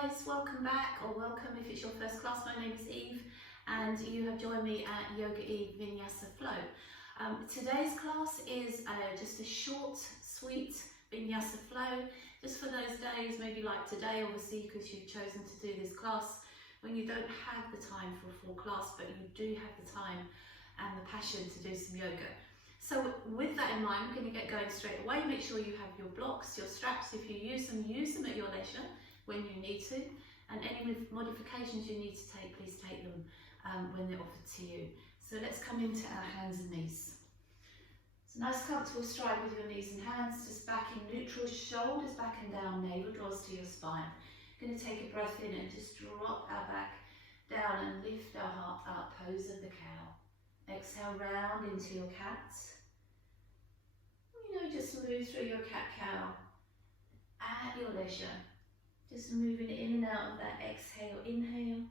guys, welcome back, or welcome if it's your first class. My name is Eve and you have joined me at Yoga Eve Vinyasa Flow. Today's class is just a short, sweet Vinyasa Flow, just for those days, maybe like today obviously because you've chosen to do this class when you don't have the time for a full class, but you do have the time and the passion to do some yoga. So with that in mind, we're going to get going straight away. Make sure you have your blocks, your straps. If you use them at your leisure when you need to. And any modifications you need to take, please take them when they're offered to you. So let's come into our hands and knees. So nice comfortable stride with your knees and hands, just back in neutral, shoulders back and down, navel draws to your spine. Going to take a breath in and just drop our back down and lift our heart up, pose of the cow. Exhale round into your cat. Just move through your cat-cow at your leisure. Just moving in and out of that exhale, inhale.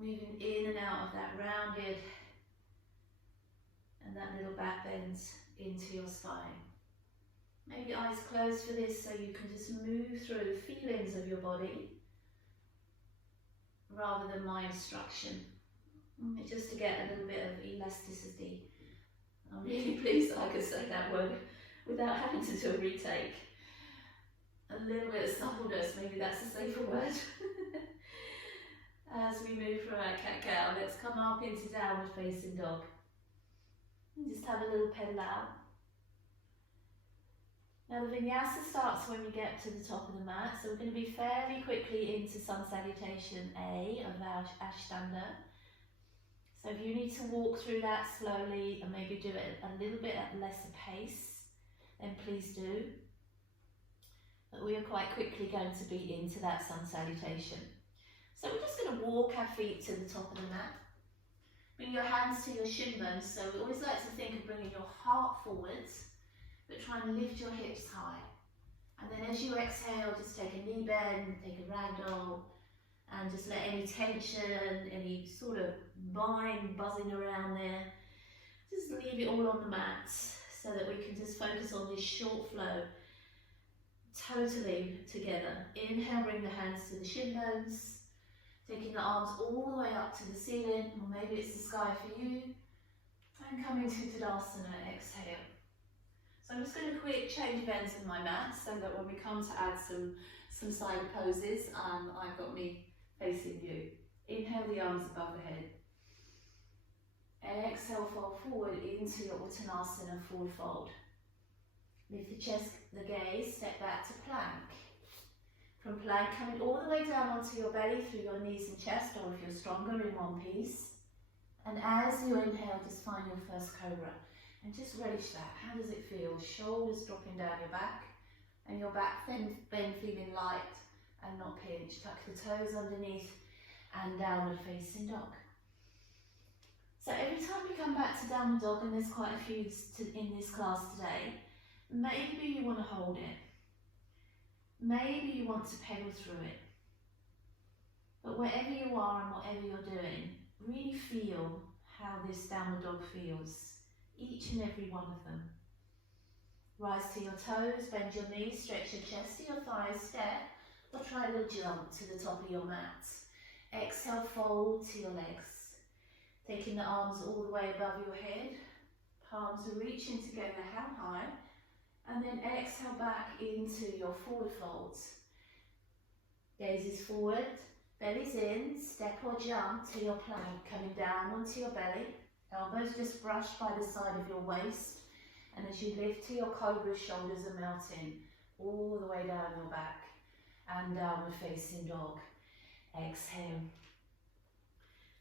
Moving in and out of that rounded and that little back bend into your spine. Maybe eyes closed for this so you can just move through the feelings of your body rather than my instruction. Just to get a little bit of elasticity. I'm really pleased that I could say that word without having to do a retake. A little bit of suppleness, maybe that's a safer word. As we move through our cat-cow, let's come up into downward facing dog. And just have a little pedal out. Now the Vinyasa starts when we get to the top of the mat, so we're going to be fairly quickly into Sun Salutation A of our Ashtanga. So if you need to walk through that slowly and maybe do it a little bit at lesser pace, then please do. But we are quite quickly going to be into that Sun Salutation. So we're just going to walk our feet to the top of the mat. Bring your hands to your shin bones. So we always like to think of bringing your heart forwards, but try and lift your hips high. And then as you exhale, just take a knee bend, take a ragdoll, and just let any tension, any sort of mind buzzing around there, just leave it all on the mat so that we can just focus on this short flow totally together. Inhale, bring the hands to the shin bones, taking the arms all the way up to the ceiling, or maybe it's the sky for you, and coming to Tadasana, exhale. So I'm just going to quick change of ends with my mat so that when we come to add some side poses, I've got me facing you. Inhale the arms above the head. Exhale, fold forward into your Uttanasana, forward fold. Lift the chest, the gaze, step back to plank. From plank, coming all the way down onto your belly through your knees and chest, or if you're stronger, in one piece. And as you inhale, just find your first cobra. And just relish that. How does it feel? Shoulders dropping down your back, and your back bend feeling light and not pinched. Tuck the toes underneath and downward facing dog. So every time we come back to downward dog, and there's quite a few in this class today, maybe you want to hold it. Maybe you want to pedal through it. But wherever you are and whatever you're doing, really feel how this downward dog feels. Each and every one of them. Rise to your toes, bend your knees, stretch your chest to your thighs, step, or try a little jump to the top of your mat. Exhale, fold to your legs. Taking the arms all the way above your head. Palms are reaching together, how high? And then exhale back into your forward folds. Gaze is forward, belly's in, step or jump to your plank, coming down onto your belly. Elbows just brush by the side of your waist. And as you lift to your cobra, shoulders are melting all the way down your back. And downward facing dog. Exhale.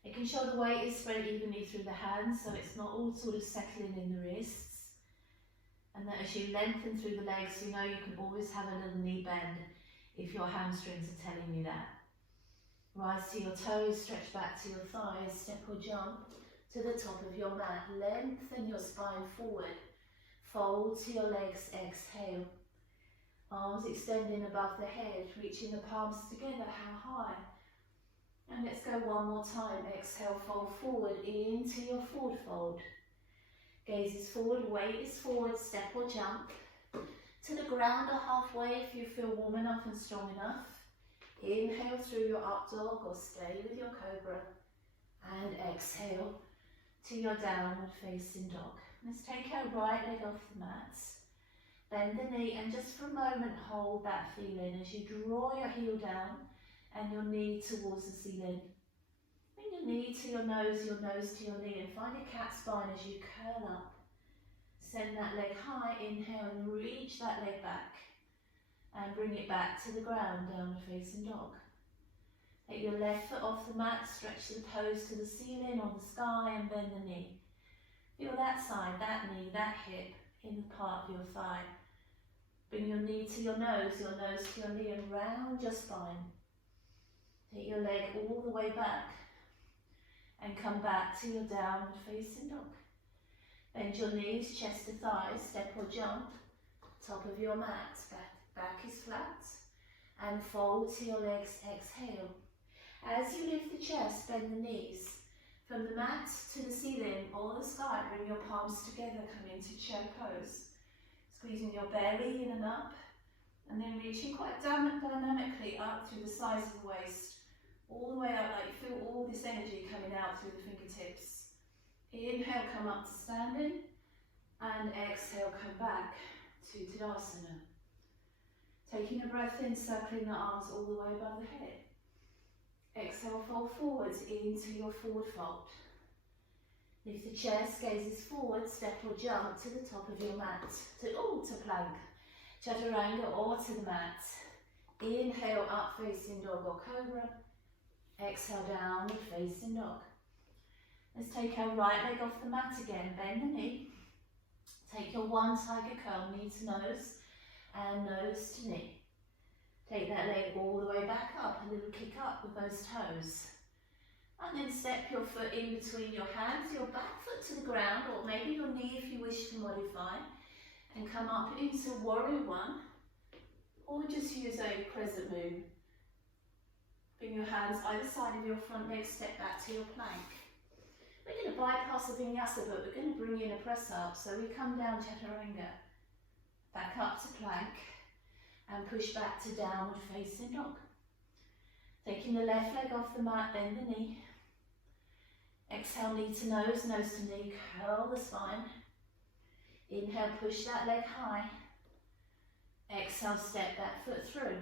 Making sure the weight is spread evenly through the hands so it's not all sort of settling in the wrists. And that as you lengthen through the legs, you know you can always have a little knee bend if your hamstrings are telling you that. Rise to your toes, stretch back to your thighs, step or jump to the top of your mat. Lengthen your spine forward. Fold to your legs, exhale. Arms extending above the head, reaching the palms together, how high? And let's go one more time. Exhale, fold forward into your forward fold. Gaze is forward, weight is forward, step or jump to the ground or halfway if you feel warm enough and strong enough. Inhale through your up dog or stay with your cobra. And exhale to your downward facing dog. Let's take our right leg off the mat. Bend the knee and just for a moment hold that feeling as you draw your heel down and your knee towards the ceiling. Bring your knee to your nose to your knee, and find a cat spine as you curl up. Send that leg high, inhale and reach that leg back and bring it back to the ground, downward facing dog. Take your left foot off the mat, stretch the toes to the ceiling or the sky and bend the knee. Feel that side, that knee, that hip in the part of your thigh. Bring your knee to your nose to your knee and round your spine. Take your leg all the way back and come back to your downward facing dog. Bend your knees, chest to thighs, step or jump, top of your mat, back is flat, and fold to your legs, exhale. As you lift the chest, bend the knees. From the mat to the ceiling or the sky, bring your palms together, come into chair pose. Squeezing your belly in and up, and then reaching quite dynamically up through the sides of the waist, all the way up, like you feel all this energy coming out through the fingertips. Inhale, come up to standing, and exhale, come back to Tadasana. Taking a breath in, circling the arms all the way above the head. Exhale, fold forwards into your forward fold. Lift the chest, gazes forward, step or jump to the top of your mat, to plank, chaturanga or to the mat. Inhale, up facing dog or cobra. Exhale, downward facing dog. Let's take our right leg off the mat again, bend the knee. Take your one tiger curl, knee to nose and nose to knee. Take that leg all the way back up, a little kick up with those toes. And then step your foot in between your hands, your back foot to the ground, or maybe your knee if you wish to modify, and come up into Warrior One, or just use a crescent moon. Bring your hands either side of your front leg, step back to your plank. We're going to bypass the Vinyasa, but we're going to bring in a press up. So we come down Chaturanga, back up to plank, and push back to downward facing dog. Taking the left leg off the mat, bend the knee. Exhale, knee to nose to knee, curl the spine. Inhale, push that leg high. Exhale, step that foot through.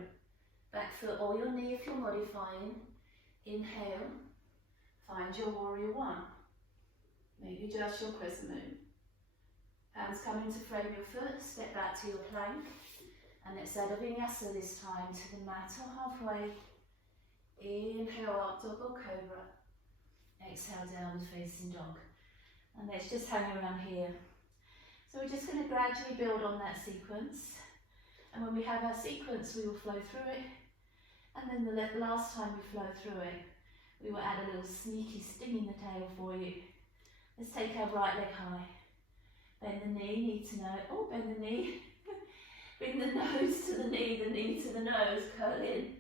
Back foot or your knee if you're modifying. Inhale, find your Warrior One. Maybe just your crescent moon. Hands come in to frame your foot, step back to your plank. And let's add a Vinyasa this time to the mat or halfway. Inhale, up dog or cobra. Exhale, downward facing dog. And let's just hang around here. So we're just going to gradually build on that sequence. And when we have our sequence, we will flow through it. And then the last time we flow through it, we will add a little sneaky sting in the tail for you. Let's take our right leg high. Bend the knee to nose. Oh, bend the knee. Bring the nose to the knee to the nose, curl in.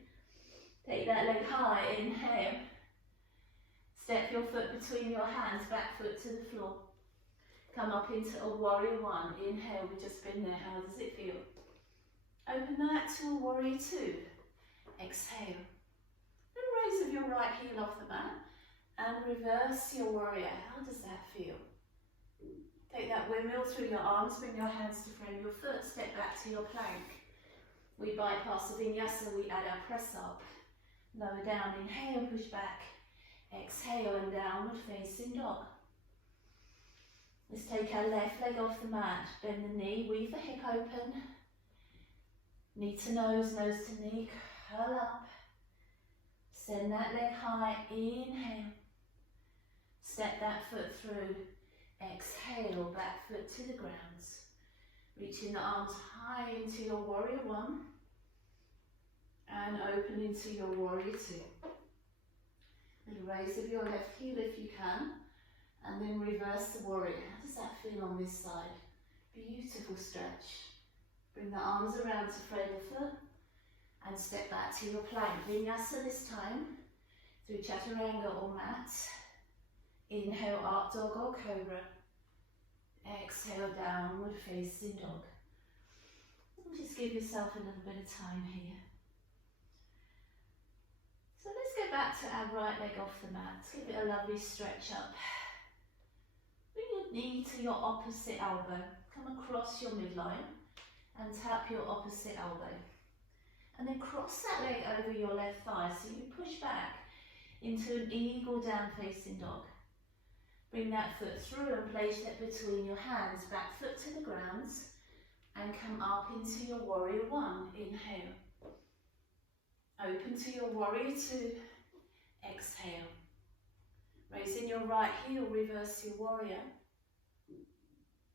Take that leg high, inhale. Step your foot between your hands, back foot to the floor. Come up into a Warrior One. Inhale, we've just been there. How does it feel? Open that to a Warrior Two. Exhale. Then raise of your right heel off the mat and reverse your warrior. How does that feel? Take that windmill through your arms, bring your hands to frame your foot, step back to your plank. We bypass the Vinyasa, we add our press up. Lower down, inhale, push back. Exhale and downward facing dog. Let's take our left leg off the mat, bend the knee, weave the hip open. Knee to nose to knee, curl up. Send that leg high, inhale. Step that foot through. Exhale, back foot to the ground. Reaching the arms high into your Warrior One. And open into your Warrior Two. Little raise of your left heel if you can. And then reverse the warrior. How does that feel on this side? Beautiful stretch. Bring the arms around to frame the foot. And step back to your plank. Vinyasa this time. Through Chaturanga or mat. Inhale, up dog or cobra. Exhale, downward facing dog. Just give yourself a little bit of time here. So let's go back to our right leg off the mat. Give it a lovely stretch up. Bring your knee to your opposite elbow. Come across your midline and tap your opposite elbow. And then cross that leg over your left thigh. So you push back into an eagle down facing dog. Bring that foot through and place it between your hands. Back foot to the ground and come up into your warrior one. Inhale. Open to your warrior two. Exhale. Raising your right heel, reverse your warrior.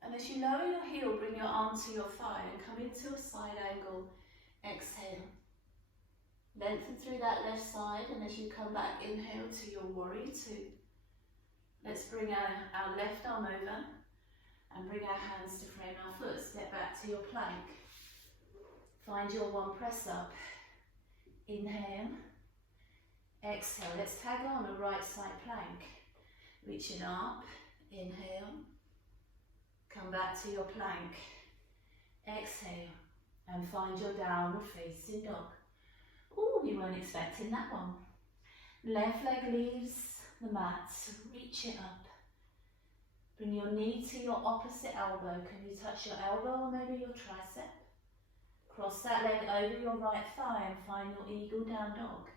And as you lower your heel, bring your arm to your thigh and come into a side angle. Exhale. Lengthen through that left side, and as you come back, inhale to your warrior two. Let's bring our left arm over and bring our hands to frame our foot. Step back to your plank. Find your one press up. Inhale. Exhale. Let's tag on a right side plank. Reaching up. Inhale. Come back to your plank. Exhale. And find your downward facing dog. Oh, you weren't expecting that one. Left leg leaves the mat. Reach it up. Bring your knee to your opposite elbow. Can you touch your elbow or maybe your tricep? Cross that leg over your right thigh and find your eagle down dog.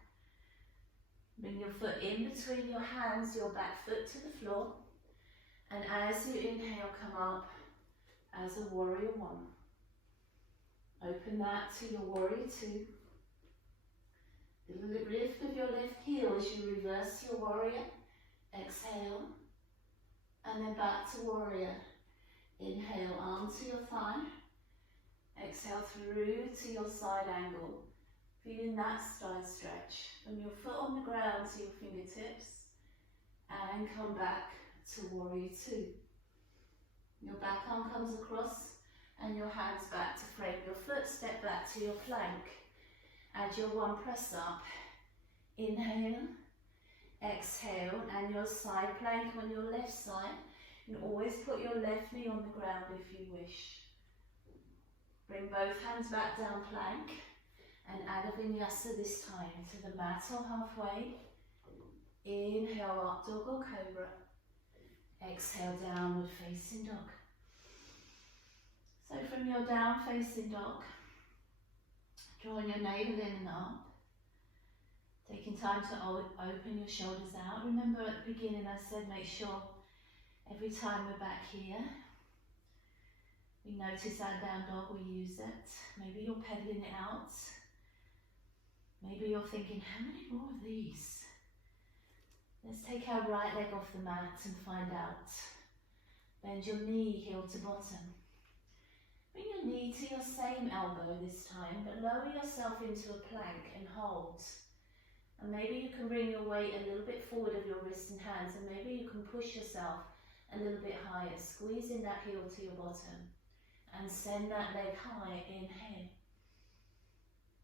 Bring your foot in between your hands, your back foot to the floor. And as you inhale, come up as a warrior one. Open that to your warrior two. Lift of your left heel as you reverse your warrior. Exhale. And then back to warrior. Inhale, arm to your thigh. Exhale through to your side angle. Feeling that side stretch. Bring your foot on the ground to your fingertips. And come back to warrior two. Your back arm comes across and your hands back to frame your foot. Step back to your plank. Add your one press up. Inhale. Exhale. And your side plank on your left side. And always put your left knee on the ground if you wish. Bring both hands back down plank. And add a vinyasa this time to the mat or halfway. Inhale, up dog or cobra. Exhale, downward facing dog. So from your down facing dog, drawing your navel in and up, taking time to open your shoulders out. Remember at the beginning I said make sure every time we're back here, we notice our down dog, we use it. Maybe you're pedaling it out. Maybe you're thinking, how many more of these? Let's take our right leg off the mat and find out. Bend your knee, heel to bottom. Bring your knee to your same elbow this time, but lower yourself into a plank and hold. And maybe you can bring your weight a little bit forward of your wrists and hands, and maybe you can push yourself a little bit higher, squeezing that heel to your bottom. And send that leg high, inhale.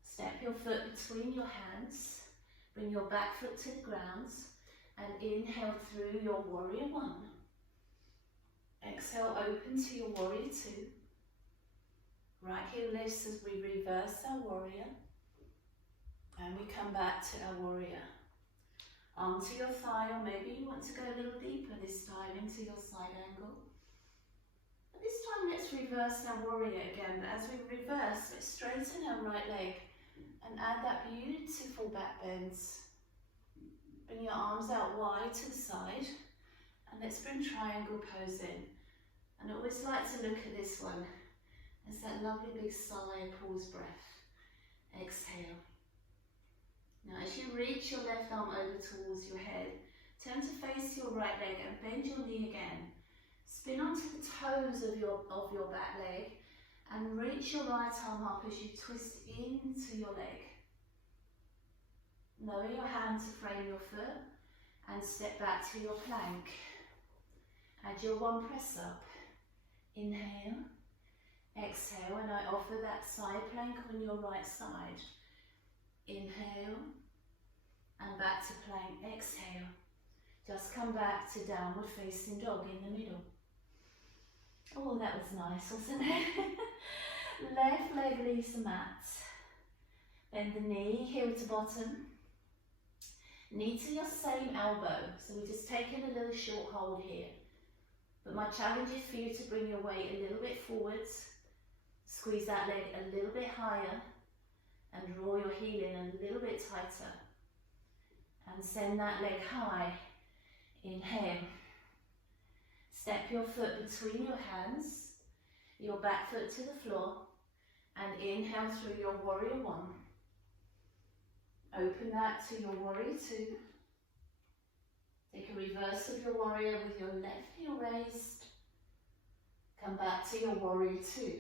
Step your foot between your hands, bring your back foot to the ground, and inhale through your warrior one. Exhale, open to your warrior two. Right heel lifts as we reverse our warrior. And we come back to our warrior. Arm to your thigh, or maybe you want to go a little deeper this time into your side angle. But this time let's reverse our warrior again. But as we reverse, let's straighten our right leg and add that beautiful back bend. Bring your arms out wide to the side, and let's bring triangle pose in. And I always like to look at this one as that lovely big sigh, pause breath. Exhale. Now as you reach your left arm over towards your head, turn to face your right leg and bend your knee again. Spin onto the toes of your back leg and reach your right arm up as you twist into your leg. Lower your hand to frame your foot and step back to your plank. Add your one press up. Inhale. Exhale, and I offer that side plank on your right side. Inhale. And back to plank. Exhale. Just come back to downward facing dog in the middle. Oh, that was nice, wasn't it? Left leg leaves the mat. Bend the knee, heel to bottom. Knee to your same elbow. So we're just taking a little short hold here. But my challenge is for you to bring your weight a little bit forwards. Squeeze that leg a little bit higher. And draw your heel in a little bit tighter. And send that leg high. Inhale. Step your foot between your hands. Your back foot to the floor. And inhale through your warrior one. Open that to your warrior two. Take a reverse of your warrior with your left heel raised. Come back to your warrior two.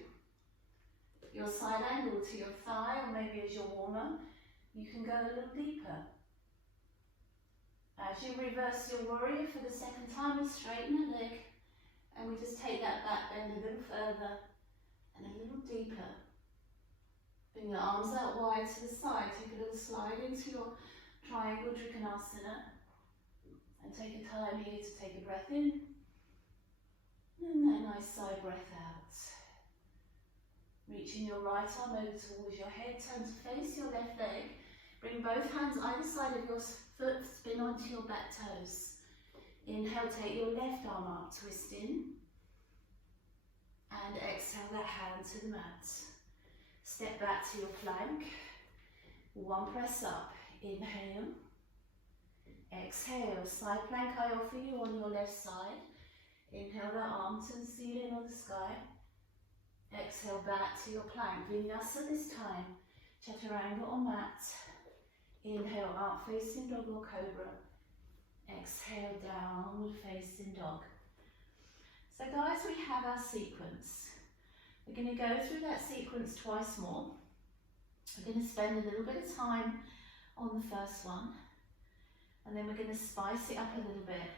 Your side angle to your thigh, or maybe as your warmer, you can go a little deeper. As you reverse your warrior for the second time, we straighten the leg and we just take that back bend a little further and a little deeper. Bring your arms out wide to the side. Take a little slide into your triangle Trikonasana. And take a time here to take a breath in. And that nice side breath out. Reaching your right arm over towards your head. Turn to face your left leg. Bring both hands either side of your foot. Spin onto your back toes. Inhale, take your left arm up, twist in. And exhale that hand to the mat. Step back to your plank. One press up. Inhale. Exhale. Side plank I offer you on your left side. Inhale that arm to the ceiling or the sky. Exhale back to your plank. Vinyasa this time. Chaturanga or mat. Inhale up facing dog or cobra. Exhale downward facing dog. So guys, we have our sequence. We're going to go through that sequence twice more. We're going to spend a little bit of time on the first one, and then we're going to spice it up a little bit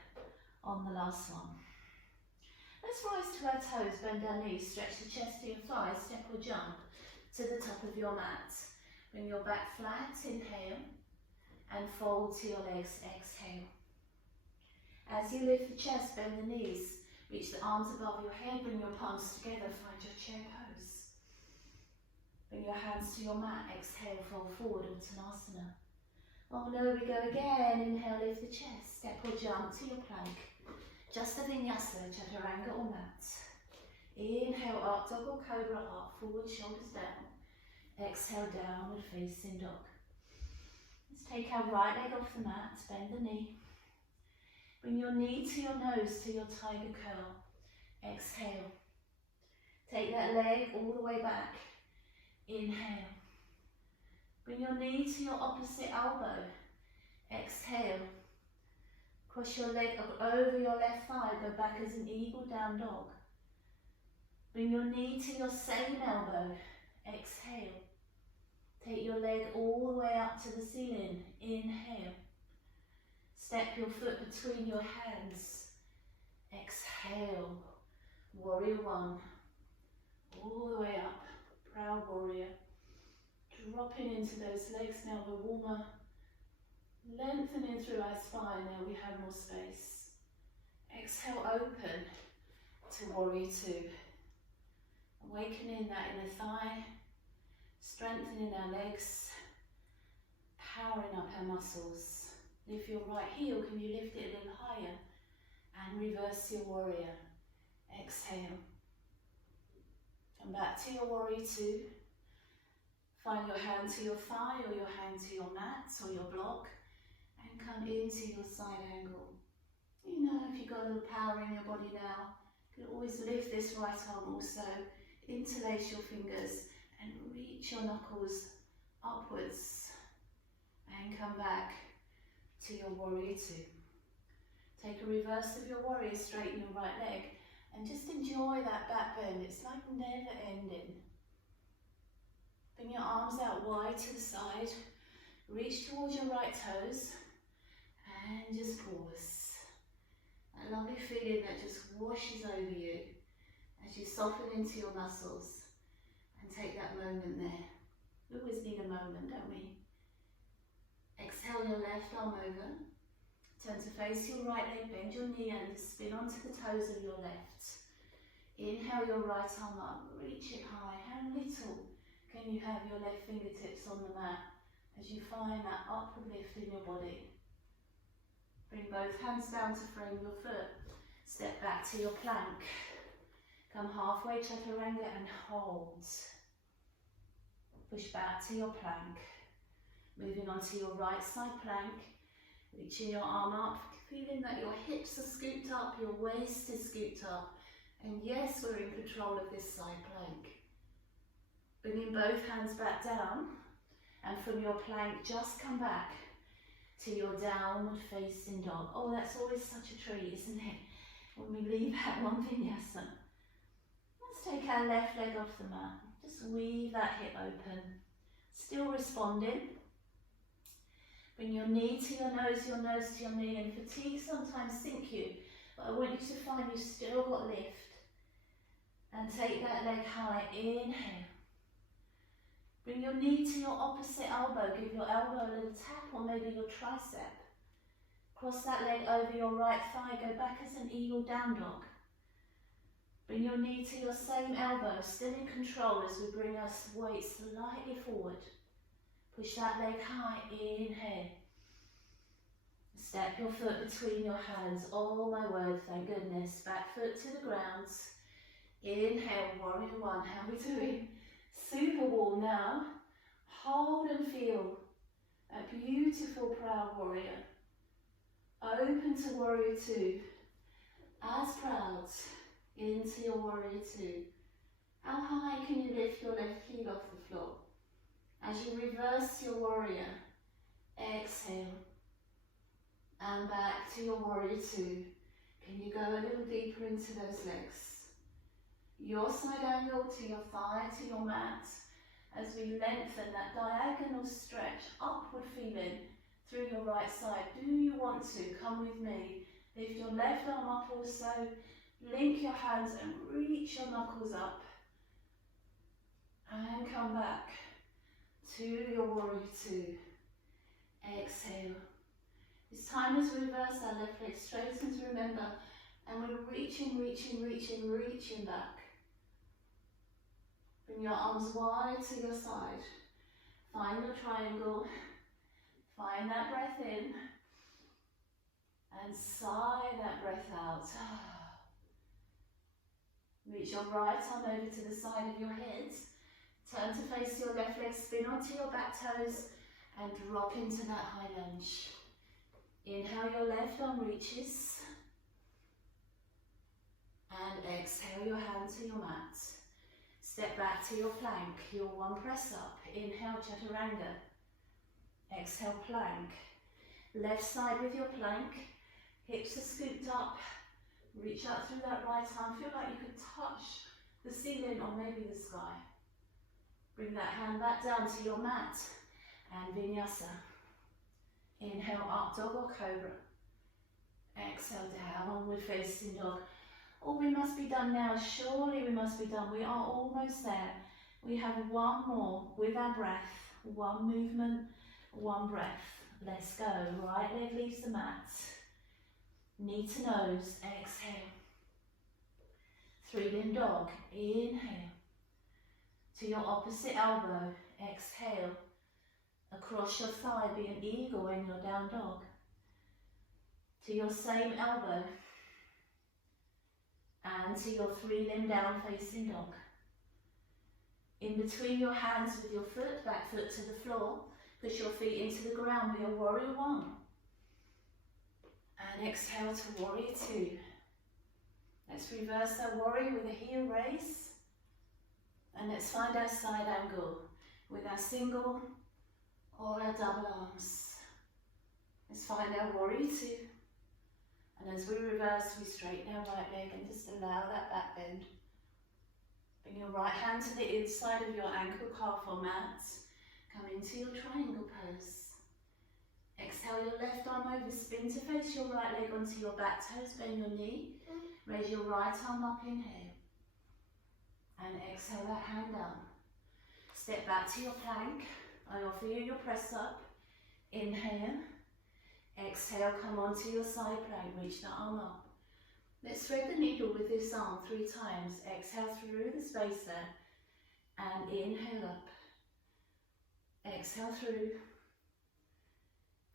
on the last one. Let's rise to our toes, bend our knees, stretch the chest to your thighs, step or jump to the top of your mat. Bring your back flat, inhale, and fold to your legs, exhale. As you lift the chest, bend the knees. Reach the arms above your head, bring your palms together, find your chair pose. Bring your hands to your mat, exhale, fold forward, Uttanasana. Oh no, we go again, inhale, lift the chest, step or jump to your plank. Just a Vinyasa, Chaturanga or mat. Inhale, up, dog or cobra, up, forward, shoulders down. Exhale, downward facing dog. Let's take our right leg off the mat, bend the knee. Bring your knee to your nose, to your tiger curl. Exhale. Take that leg all the way back. Inhale. Bring your knee to your opposite elbow. Exhale. Cross your leg over your left thigh, go back as an eagle down dog. Bring your knee to your same elbow. Exhale. Take your leg all the way up to the ceiling. Inhale. Step your foot between your hands. Exhale. Warrior one. All the way up. Proud warrior. Dropping into those legs now, the warmer. Lengthening through our spine, now we have more space. Exhale, open to warrior two. Awakening that inner thigh. Strengthening our legs. Powering up our muscles. Lift your right heel, can you lift it a little higher? And reverse your warrior. Exhale. Come back to your warrior two. Find your hand to your thigh or your hand to your mat or your block. And come into your side angle. You know, if you've got a little power in your body now, you can always lift this right arm also. Interlace your fingers and reach your knuckles upwards. And come back to your warrior two. Take a reverse of your warrior, straighten your right leg and just enjoy that back bend. It's like never ending. Bring your arms out wide to the side, reach towards your right toes and just pause. A lovely feeling that just washes over you as you soften into your muscles and take that moment there. We always need a moment, don't we? Exhale your left arm over. Turn to face your right leg, bend your knee and spin onto the toes of your left. Inhale your right arm up, reach it high. How little can you have your left fingertips on the mat as you find that upward lift in your body? Bring both hands down to frame your foot. Step back to your plank. Come halfway chaturanga and hold. Push back to your plank. Moving on to your right side plank. Reaching your arm up, feeling that your hips are scooped up, your waist is scooped up. And yes, we're in control of this side plank. Bringing both hands back down. And from your plank, just come back to your downward facing dog. Oh, that's always such a treat, isn't it? When we leave that one vinyasa. Let's take our left leg off the mat. Just weave that hip open. Still responding. Bring your knee to your nose to your knee. And fatigue sometimes sink you. But I want you to find you've still got lift. And take that leg high. Inhale. Bring your knee to your opposite elbow. Give your elbow a little tap or maybe your tricep. Cross that leg over your right thigh. Go back as an eagle down dog. Bring your knee to your same elbow. Still in control as we bring our weight slightly forward. Push that leg high. Inhale. Step your foot between your hands. Oh my word, thank goodness. Back foot to the ground. Inhale, warrior one. How are we doing? Super wall now. Hold and feel a beautiful proud warrior. Open to warrior two. As proud into your warrior two. How high can you lift your left heel off the floor? As you reverse your warrior, exhale. And back to your warrior two. Can you go a little deeper into those legs? Your side angle to your thigh, to your mat, as we lengthen that diagonal stretch, upward feeling through your right side. Do you want to? Come with me. Lift your left arm up also. Link your hands and reach your knuckles up. And come back to your warrior two. Exhale. This time as we reverse our left leg, straightens, remember, and we're reaching back. Bring your arms wide to your side. Find your triangle. Find that breath in. And sigh that breath out. Reach your right arm over to the side of your head. Turn to face your left leg, spin onto your back toes and drop into that high lunge. Inhale, your left arm reaches. And exhale your hand to your mat. Step back to your plank, your one press up. Inhale, chaturanga. Exhale, plank. Left side with your plank. Hips are scooped up. Reach out through that right arm. Feel like you could touch the ceiling or maybe the sky. Bring that hand back down to your mat. And vinyasa. Inhale, up dog or cobra. Exhale, downward facing dog. All we must be done now, surely we must be done. We are almost there. We have one more with our breath. One movement, one breath. Let's go. Right leg leaves the mat. Knee to nose. Exhale. Three-limb dog. Inhale. To your opposite elbow. Exhale. Across your thigh, be an eagle in your down dog. To your same elbow. And to your three-limb down facing dog. In between your hands with your foot, back foot to the floor. Push your feet into the ground, be a warrior one. And exhale to warrior two. Let's reverse our warrior with a heel raise. And let's find our side angle with our single or our double arms. Let's find our warrior two. And as we reverse, we straighten our right leg and just allow that back bend. Bring your right hand to the inside of your ankle, calf or mat. Come into your triangle pose. Exhale your left arm over, spin to face your right leg onto your back toes, bend your knee. Raise your right arm up, inhale. And exhale that hand down. Step back to your plank. I offer you your press up. Inhale. Exhale, come onto your side plank, reach the arm up. Let's thread the needle with this arm 3 times. Exhale through the spacer and inhale up. Exhale through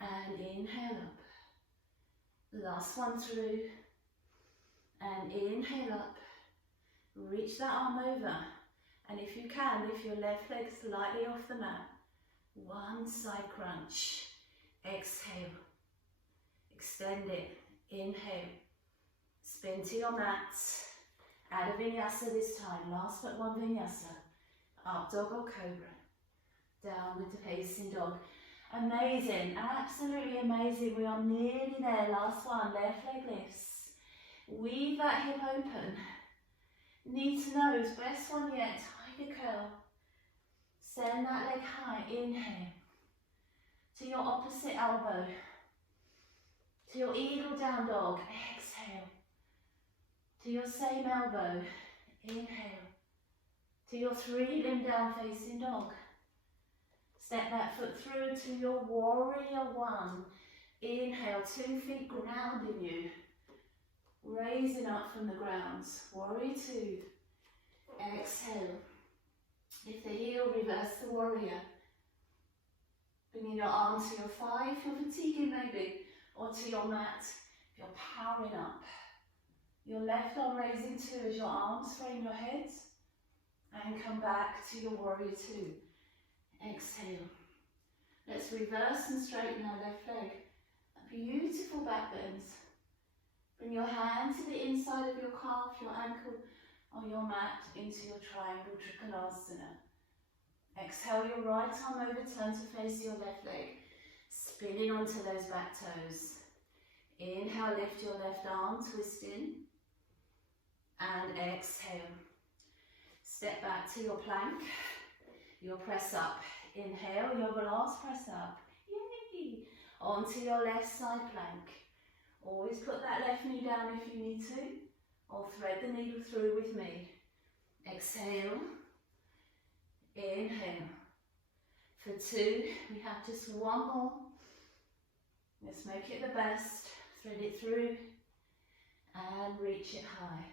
and inhale up. Last one through and inhale up. Reach that arm over, and if you can, lift your left leg slightly off the mat. One side crunch. Exhale. Extend it. Inhale. Spin to your mat. Add a vinyasa this time. Last but one vinyasa. Up dog or cobra. Down with the facing dog. Amazing. Absolutely amazing. We are nearly there. Last one. Left leg lifts. Weave that hip open. Knee to nose. Best one yet. Tiger curl. Send that leg high. Inhale. To your opposite elbow. To your eagle down dog. Exhale. To your same elbow. Inhale. To your 3 limb down facing dog. Step that foot through to your warrior 1. Inhale. 2 feet grounding you. Raising up from the ground. Warrior 2. Exhale. Lift the heel, reverse the warrior. Bringing your arm to your thigh if you're fatiguing maybe, or to your mat if you're powering up. Your left arm raising 2 as your arms frame your head. And come back to your warrior 2. Exhale. Let's reverse and straighten our left leg. A beautiful back bend. Bring your hand to the inside of your calf, your ankle, or your mat into your triangle trikonasana. Exhale your right arm over, turn to face your left leg. Spinning onto those back toes. Inhale, lift your left arm, twisting. And exhale. Step back to your plank. Your press up. Inhale, your last press up. Yay! Onto your left side plank. Always put that left knee down if you need to, or thread the needle through with me. Exhale. Inhale. For 2, we have just one more. Let's make it the best. Thread it through and reach it high.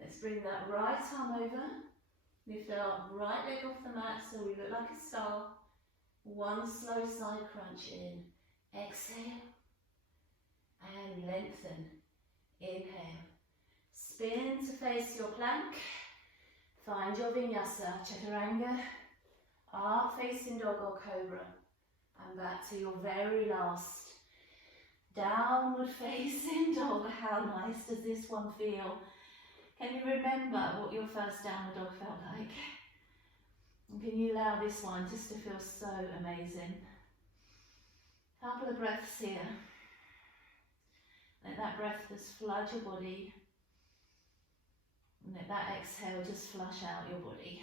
Let's bring that right arm over. Lift our right leg off the mat so we look like a star. One slow side crunch in. Exhale. And lengthen. Inhale. Spin to face your plank. Find your vinyasa, chaturanga, up facing dog or cobra. And back to your very last downward facing dog. How nice does this one feel? Can you remember what your first downward dog felt like? And can you allow this one just to feel so amazing? Couple of breaths here. Let that breath just flood your body. And let that exhale just flush out your body.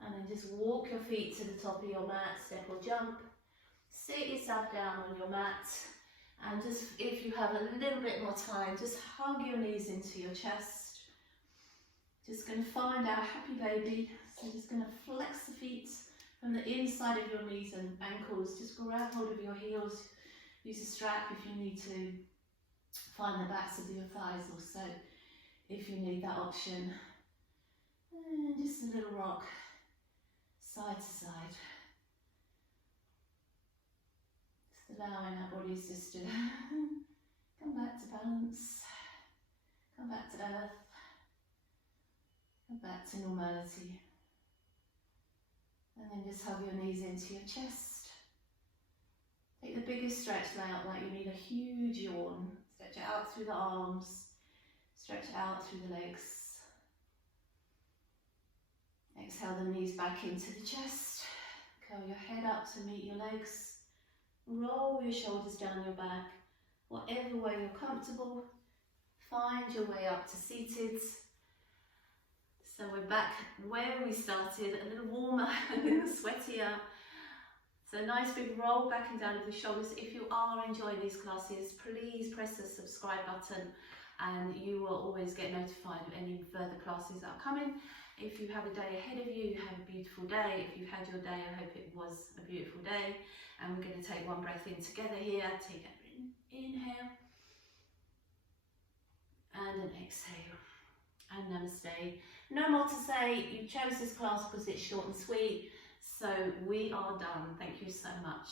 And then just walk your feet to the top of your mat, step or jump. Sit yourself down on your mat. And just, if you have a little bit more time, just hug your knees into your chest. Just going to find our happy baby. So just going to flex the feet from the inside of your knees and ankles. Just grab hold of your heels. Use a strap if you need to. Find the backs of your thighs also if you need that option. And just a little rock, side to side. Just allowing our bodies just to come back to balance, come back to earth, come back to normality. And then just hug your knees into your chest. Take the biggest stretch out like you need a huge yawn. Stretch it out through the arms. Stretch it out through the legs. Exhale the knees back into the chest. Curl your head up to meet your legs. Roll your shoulders down your back. Whatever way you're comfortable. Find your way up to seated. So we're back where we started, a little warmer, a little sweatier. So nice big roll back and down of the shoulders. If you are enjoying these classes, please press the subscribe button and you will always get notified of any further classes that are coming. If you have a day ahead of you, have a beautiful day. If you've had your day, I hope it was a beautiful day. And we're going to take one breath in together here. Take an inhale. And an exhale. And namaste. No more to say. You chose this class because it's short and sweet. So we are done. Thank you so much.